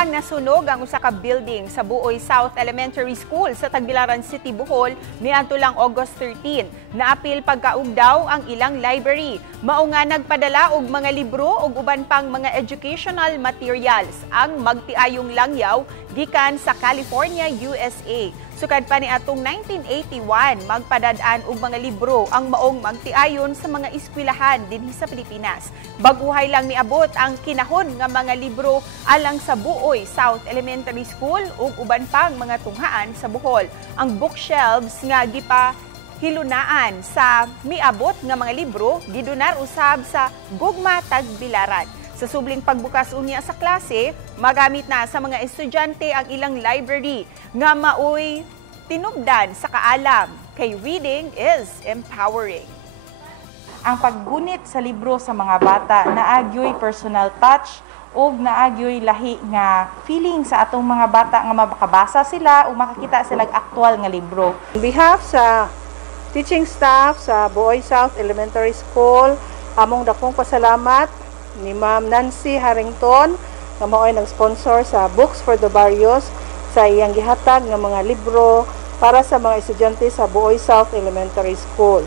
lang nasunog ang usa ka building sa Buoy South Elementary School sa Tagbilaran City, Bohol niadto lang August 13. Naapil pagkaugdaw ang ilang library. Mao nga nagpadala og mga libro ug uban pang mga educational materials ang magtiayong langyaw gikan sa California, USA. Sukad pa ni atong 1981, magpadadaan og mga libro ang maong magtiayon sa mga eskwelahan dinhi sa Pilipinas. Baguhay lang niabot ang kinahon nga mga libro alang sa Buoy South Elementary School ug uban pang mga tunghaan sa Bohol. Ang bookshelves nga gipahilunaan sa miabot nga mga libro gidonar usab sa Gugma Tagbilaran. Sa subling pagbukas unya sa klase, magamit na sa mga estudyante ang ilang library nga maoy tinubdan sa kaalam kay reading is empowering. Ang paggunit sa libro sa mga bata naagyoy personal touch ug naagyoy lahi nga feeling sa atong mga bata nga makabasa sila o makakita sila og aktual nga libro. On behalf sa teaching staff sa Buoy South Elementary School, among dakong pasalamat ni Ma'am Nancy Harrington nga mao'y nag-sponsor sa Books for the Barrios sa iyang gihatag nga mga libro para sa mga estudyante sa Buoy South Elementary School.